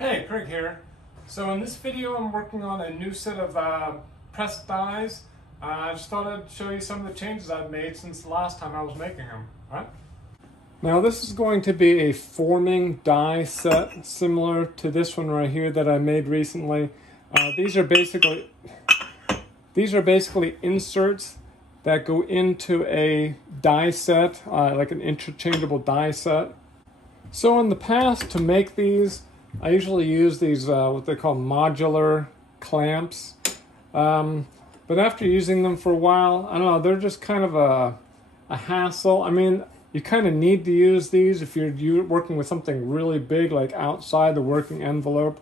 Hey, Craig here. So in this video I'm working on a new set of pressed dies. I just thought I'd show you some of the changes I've made since the last time I was making them. All right? Now this is going to be a forming die set similar to this one right here that I made recently. These are basically inserts that go into a die set, like an interchangeable die set. So in the past, to make these, I usually use these what they call modular clamps. But after using them for a while, I don't know, they're just kind of a hassle. I mean, you kind of need to use these if you're working with something really big, like outside the working envelope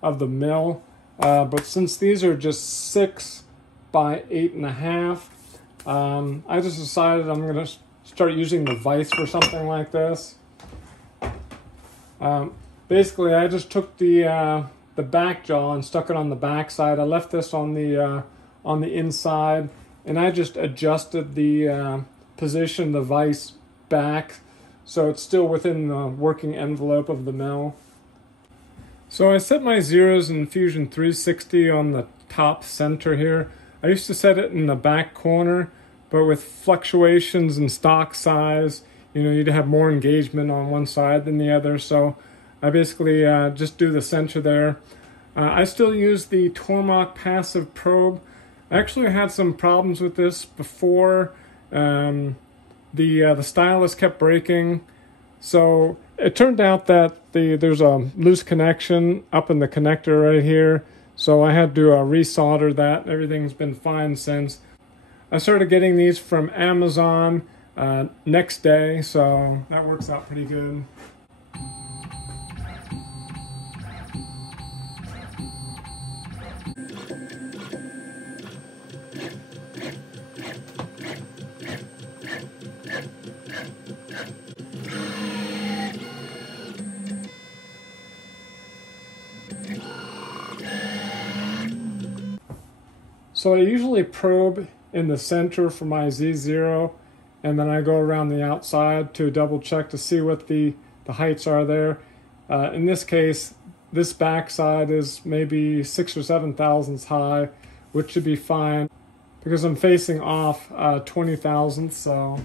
of the mill. But since these are just 6 by 8.5, I just decided I'm going to start using the vise for something like this. Basically, I just took the back jaw and stuck it on the back side. I left this on the inside, and I just adjusted the position of the vise back so it's still within the working envelope of the mill. So I set my zeros in Fusion 360 on the top center here. I used to set it in the back corner, but with fluctuations in stock size, you know, you'd have more engagement on one side than the other, so I basically just do the center there. I still use the Tormach passive probe. I actually had some problems with this before. The stylus kept breaking, so it turned out that there's a loose connection up in the connector right here, so I had to resolder that. Everything's been fine since. I started getting these from Amazon next day, so that works out pretty good. So I usually probe in the center for my Z0, and then I go around the outside to double check to see what the heights are there. In this case, this backside is maybe 6 or 7 thousandths high, which should be fine because I'm facing off 20 thousandths, so.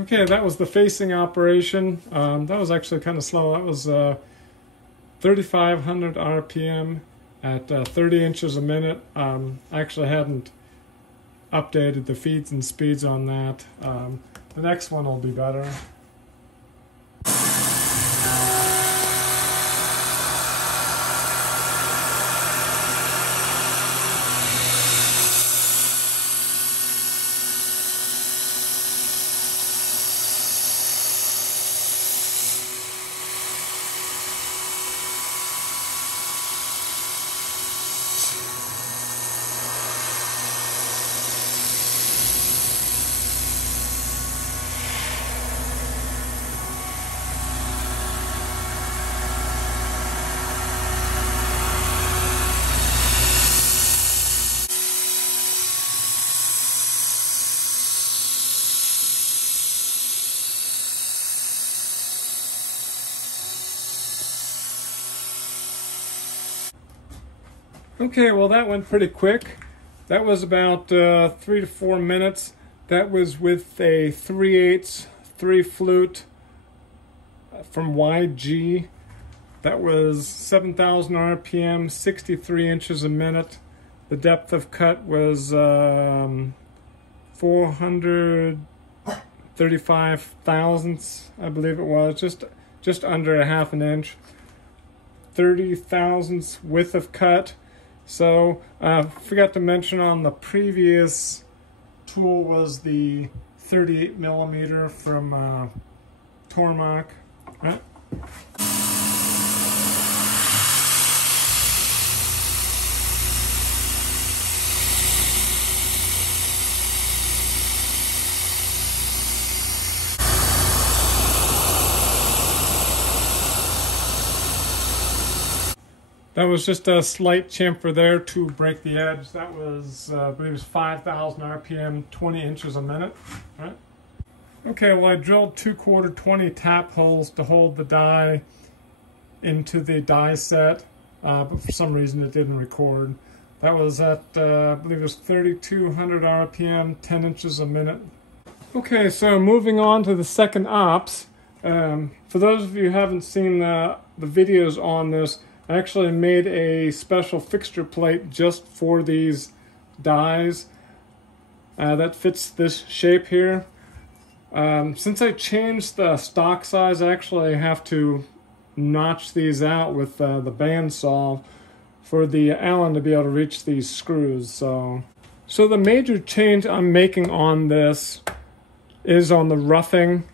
Okay, that was the facing operation. That was actually kind of slow. That was 3,500 RPM at 30 inches a minute. I actually hadn't updated the feeds and speeds on that. The next one will be better. Okay, well that went pretty quick. That was about 3 to 4 minutes. That was with a 3/8 3-flute from YG. That was 7,000 RPM, 63 inches a minute. The depth of cut was 435 thousandths, I believe it was, just under a half an inch. 30 thousandths width of cut. So forgot to mention on the previous tool was the 38 millimeter from Tormach. Right? That was just a slight chamfer there to break the edge. That was, I believe it was 5,000 RPM, 20 inches a minute. Right? Okay, well I drilled 2/4 20 tap holes to hold the die into the die set, but for some reason it didn't record. That was at, I believe it was 3,200 RPM, 10 inches a minute. Okay, so moving on to the second ops. For those of you who haven't seen the videos on this, I actually made a special fixture plate just for these dies that fits this shape here. Since I changed the stock size, I actually have to notch these out with the bandsaw for the Allen to be able to reach these screws. So the major change I'm making on this is on the roughing.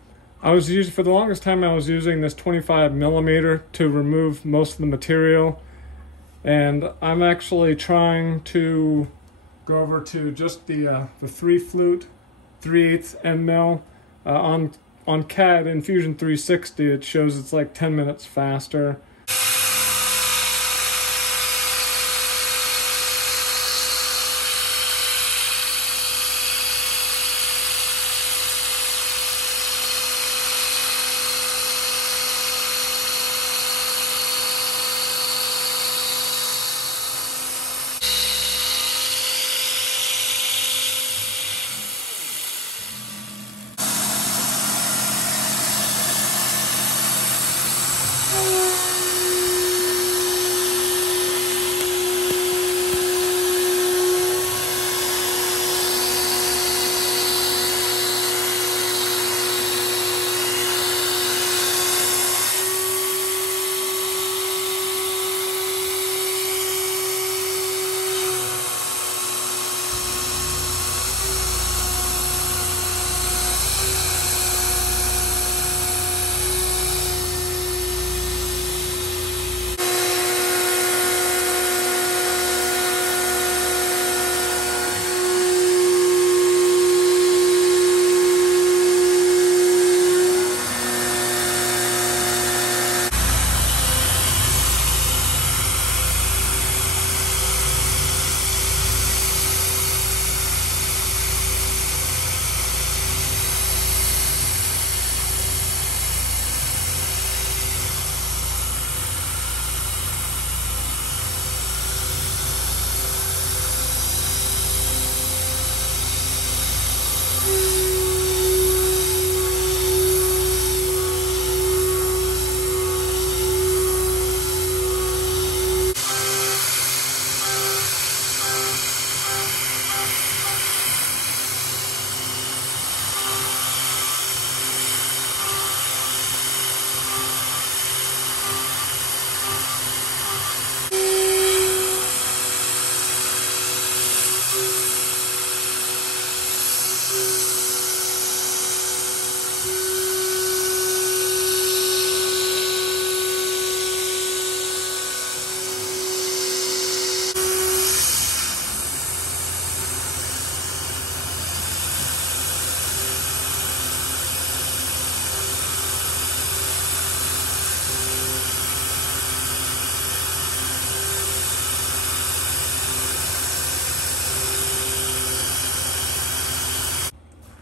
For the longest time I was using this 25 millimeter to remove most of the material, and I'm actually trying to go over to just the 3 flute 3/8 end mill. On CAD Infusion 360 it shows it's like 10 minutes faster.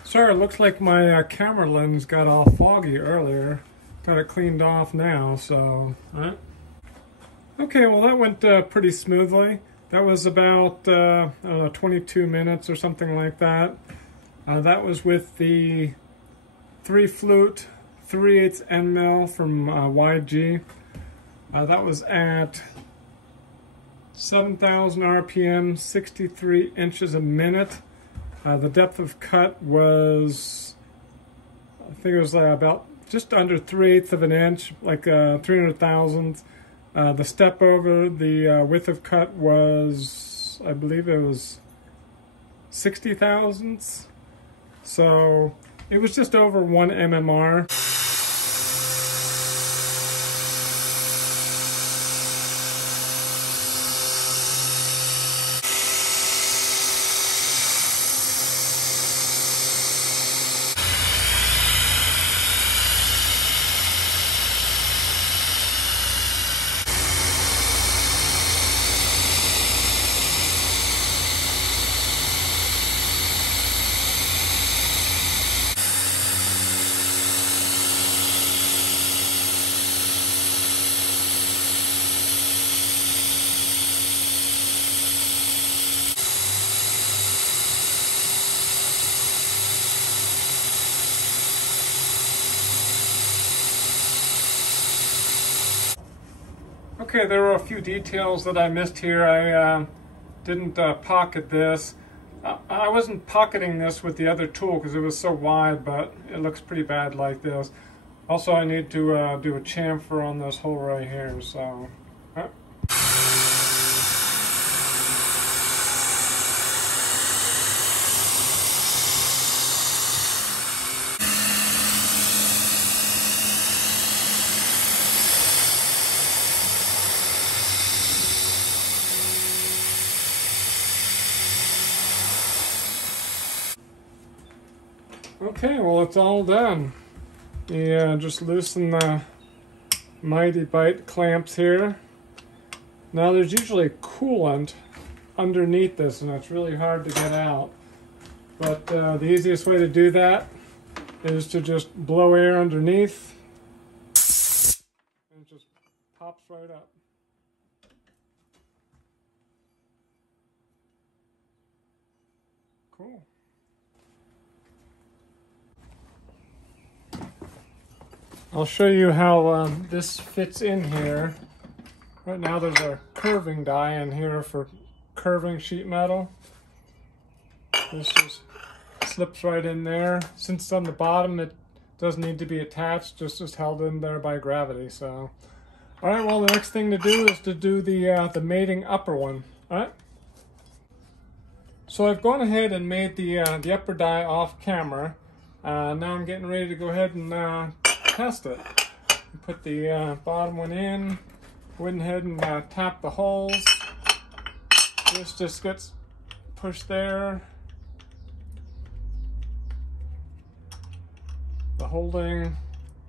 Sorry, it looks like my camera lens got all foggy earlier. Got it cleaned off now, so... Right. Okay, well that went pretty smoothly. That was about, I don't know, 22 minutes or something like that. That was with the 3 flute 3/8 end mill from YG. That was at 7,000 RPM, 63 inches a minute. The depth of cut was, I think it was about just under 3/8 of an inch, like 300 thousandths. The step over, the width of cut was, I believe it was 60 thousandths. So it was just over 1 mmR. Okay, there were a few details that I missed here. I didn't pocket this. I wasn't pocketing this with the other tool because it was so wide, but it looks pretty bad like this. Also, I need to do a chamfer on this hole right here, so... Okay, well, it's all done. Yeah, just loosen the Mighty Bite clamps here. Now there's usually coolant underneath this and it's really hard to get out. But the easiest way to do that is to just blow air underneath and it just pops right up. Cool. I'll show you how this fits in here. Right now there's a curving die in here for curving sheet metal. This just slips right in there. Since it's on the bottom, it doesn't need to be attached, just is held in there by gravity. So, all right, well, the next thing to do is to do the mating upper one. All right. So I've gone ahead and made the upper die off camera. Now I'm getting ready to go ahead and test it. Put the bottom one in, went ahead and tap the holes. This just gets pushed there. The holding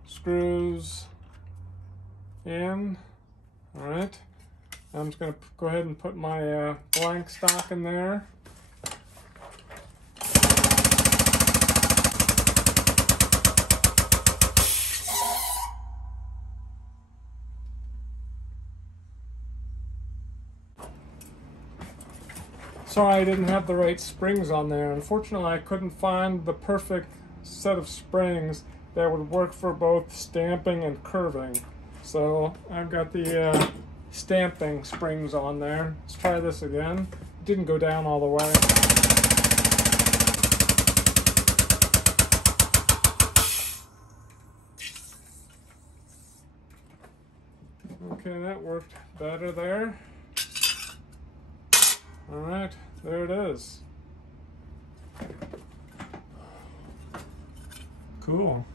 screws in. All right. I'm just going to go ahead and put my blank stock in there. Sorry I didn't have the right springs on there. Unfortunately, I couldn't find the perfect set of springs that would work for both stamping and curving. So I've got the stamping springs on there. Let's try this again. It didn't go down all the way. Okay, that worked better there. All right, there it is. Cool.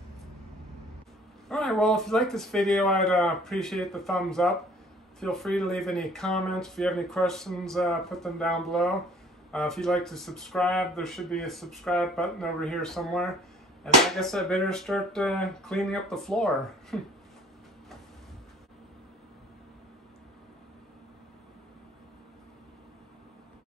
All right, well, if you like this video, I'd appreciate the thumbs up. Feel free to leave any comments. If you have any questions, put them down below. If you'd like to subscribe, there should be a subscribe button over here somewhere. And I guess I better start cleaning up the floor.